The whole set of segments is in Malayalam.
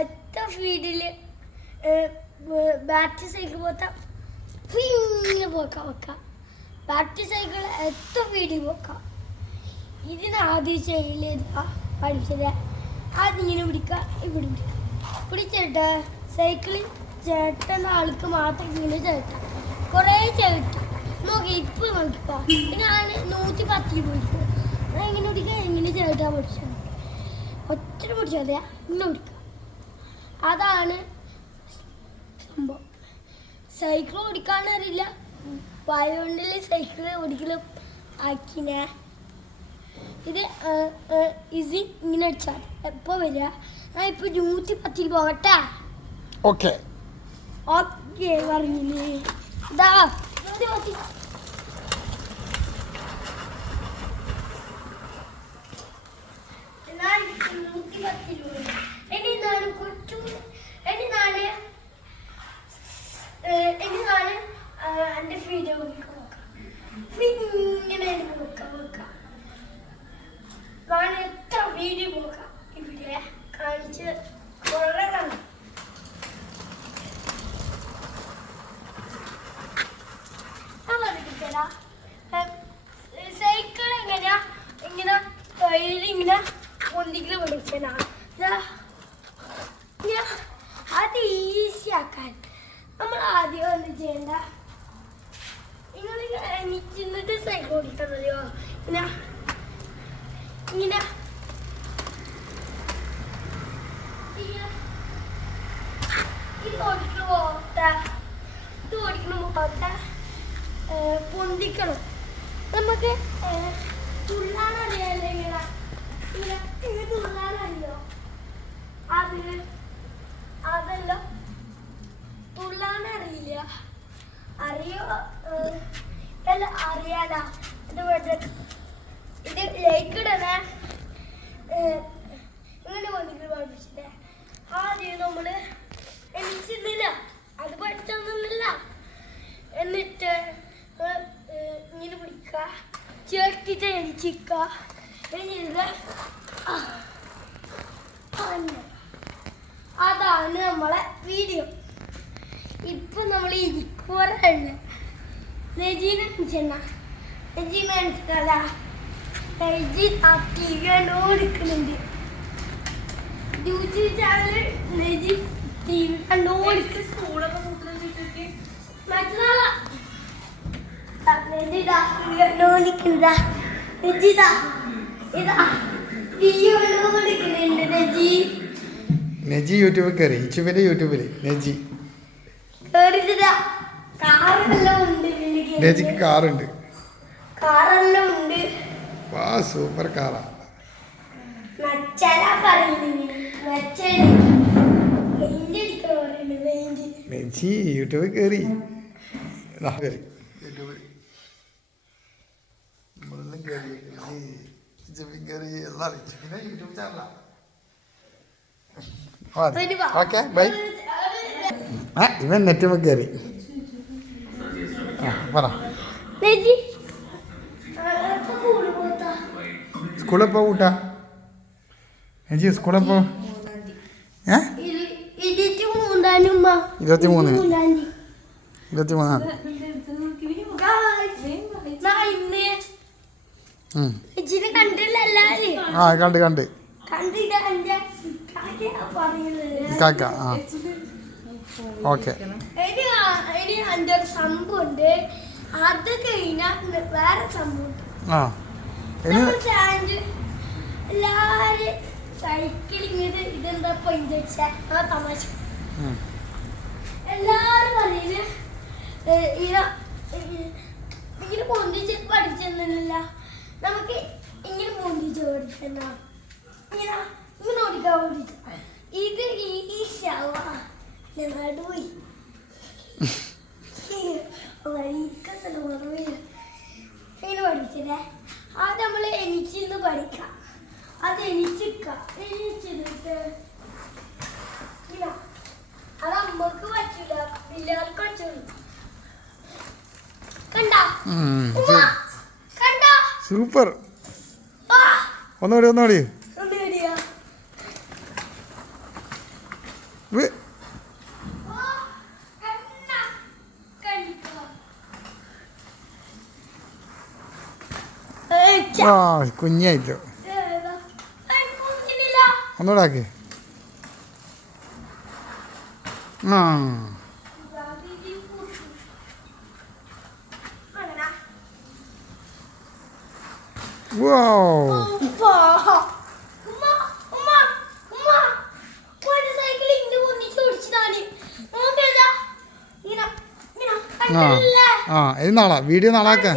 എത്ര സ്പീഡിൽ ബാറ്ററി സൈക്കിൾ പോത്താ ഇങ്ങനെ വെക്കാം ബാറ്ററി സൈക്കിൾ എത്ര സ്പീഡിൽ പോക്കാം. ഇതിന് ആദ്യം ചെയ്യലേതാ പഠിച്ചത്. അതിങ്ങനെ പിടിക്കുക, ഇവിടെ പിടിച്ചിട്ട് സൈക്കിളിൽ ചേട്ടൻ ആൾക്ക് മാത്രം ഇങ്ങനെ ചേട്ടാ കുറേ ചേട്ടാ നോക്കി. ഇപ്പം നോക്കിക്കോ, ഞാൻ 110 പോയിരിക്കും. ഞാൻ ഇങ്ങനെ പിടിക്കുക, ഇങ്ങനെ ചേട്ടാ പഠിച്ചത്. ഒറ്റ പിടിച്ചാൽ ഇങ്ങനെ പിടിക്കുക. അതാണ് സംഭവം. സൈക്കിൾ ഓടിക്കാനറിയില്ല, വയോണ്ടിൽ സൈക്കിൾ ഓടിക്കലും ആക്കിനെ. ഇത് ഇങ്ങനെ അടിച്ചാൽ എപ്പോൾ വരിക. ഞാൻ ഇപ്പോൾ 110 പോകട്ടെ. ഓക്കെ ഓക്കെ പറഞ്ഞില്ലേ. ഇതാ 110. ഇനി നാല് കൊച്ചു ഇനി നാല് എൻ്റെ വീഡിയോ നോക്കാം. ഇങ്ങനെ നോക്കാം. ഞാൻ എത്ര വീഡിയോ നോക്കാം ഇവിടെ കാണിച്ച് കുറേ കാണും. സൈക്കിൾ എങ്ങനെയാ ഇങ്ങനെ ഇങ്ങനെ ഒന്നിക്കിൽ വിളിച്ചാ അത് ഈസി ആക്കാൻ നമ്മൾ ആദ്യം ഒന്നും ചെയ്യണ്ട. നിങ്ങൾ എനിച്ചിന്നിട്ട് സൈക്കിൾ ഓടിക്കാൻ മതിയോ. ഇങ്ങനെ ഇങ്ങനെ ഇത് ഓടിക്കണ പോട്ടെ പൊന്തിക്കണം. നമുക്ക് തുള്ളാനറിയാലോ. ഇങ്ങനെ തുള്ളാനറിയോ. അതല്ല തുള്ളാനറിയില്ല. അറിയോ അല്ല അറിയാലോ. ഇത് ലൈക്ക് ഇടണേ. ഇങ്ങനെ പൊന്തിക്കൽ പഠിപ്പിച്ചില്ലേ. ആദ്യം നമ്മൾ എനിച്ചിരുന്നില്ല, അത് പഠിച്ചൊന്നുമില്ല. എന്നിട്ട് ഇങ്ങനെ പിടിക്കുക, ചേർത്തിട്ട് എണിച്ചിക്കുക. അതാണ് നമ്മളെ വീഡിയോ. ഇപ്പൊ നമ്മൾ ഇരിക്കുവാറുണ്ട്. നെജീന മനസ്സിലല്ല, നെജി ടി വി കണ്ടോടിക്കുന്നുണ്ട്. യൂട്യൂബ് ചാനൽ നെജി ടി വി കണ്ടോടിക്കും. സ്കൂളൊക്കെ മറ്റന്നാളാ കണ്ടോടിക്കുന്നതാ. നെജിതാ ഇതാ ടി വി കണ്ടോടിക്കുന്നുണ്ട്. നെജി യൂട്യൂബിൽ കയറി. ഇച്ചുവിന്റെ യൂട്യൂബിൽ നെജിക്ക് കാറുണ്ട്. കാറെല്ലാം ഉണ്ട്. വാ സൂപ്പർ കാറാ. നെജി യൂട്യൂബിൽ കയറി. യൂട്യൂബിൽ നമ്മളെല്ലാം കയറി. കയറി എല്ലാം പിന്നെ യൂട്യൂബ് ചാനലാ. Okay bye. ഇവൻ നെറ്റുമ്പോൾ കയറി. പറ സ്കൂളിൽ പോ കൂട്ടാ. ചേച്ചി സ്കൂളിൽ പോ. 23 ആ കണ്ട് കാക്ക. ആ ഓക്കെ. ഇനി സംഭവമുണ്ട്. അത് കഴിഞ്ഞാൽ വേറെ സംഭവം. എല്ലാരും സൈക്കിളിങ് ഇതെന്താ തമാശ. എല്ലാരും പറയുന്നത് ഇങ്ങനെ പൊന്തിച്ച് പഠിച്ചെന്നില്ല. നമുക്ക് ഇങ്ങനെ പൊന്തിച്ച് പഠിച്ചെന്ന ഇങ്ങനെ ഇങ്ങനെ ഓടിക്കാൻ പഠിച്ച. ഇത് ഈ നടുപോയി ഇങ്ങനെ പഠിച്ചല്ലേ. അത് നമ്മൾ എനിച്ചിന്ന് പഠിക്കാം. അത് എനിച്ചിട്ട് അത് അമ്മക്ക് പറ്റൂല, എല്ലാവർക്കും പറ്റുള്ളൂ. സൂപ്പർ. ഒന്നുകൂടി ആ കുഞ്ഞായിട്ടോ ഒന്നുകൂടെ ആക്കി ആ വോ ആ ആ ഇത് നാളെ വീഡിയോ നാളാക്കാം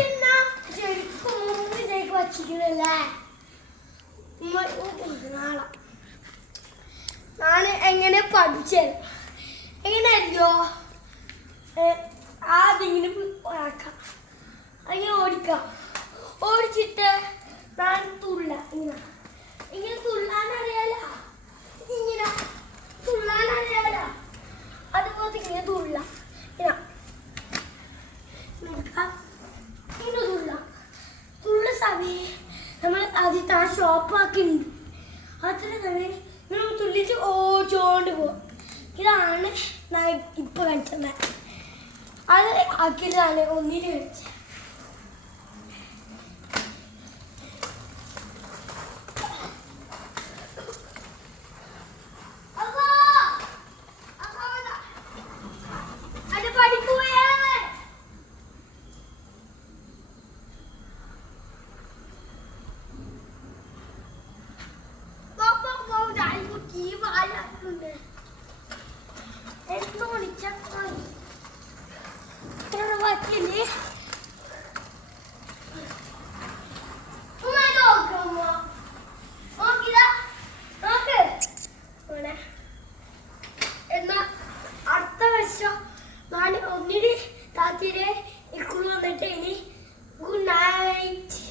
ഞാന് എങ്ങനെ പഠിച്ചത് എങ്ങനെ അറിയോ ആദ്യം ഇങ്ങനെ ആക്കാം അങ്ങനെ ഓടിക്കാം ഓടിച്ചിട്ട് ഞാൻ തുള്ള ഇങ്ങനെ ഇങ്ങനെ തുള്ളാനറിയാല ഇങ്ങനെ തുള്ളാനറിയാല അതുപോലെ ഇങ്ങനെ തുള്ള ഇങ്ങനെ ഇങ്ങനെ തുള്ള സമയം നമ്മൾ ആദ്യത്തെ ആ ഷോപ്പാക്കുന്നുണ്ട് അത്ര സമയം നമ്മൾ തുള്ളിച്ച് ഓടിച്ചോണ്ട് പോകും ഇതാണ് ഞാൻ ഇപ്പൊ കഴിച്ചത് അത് ആക്കിയതാണ് ഒന്നിന് കഴിച്ചത്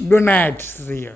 Good night. See you.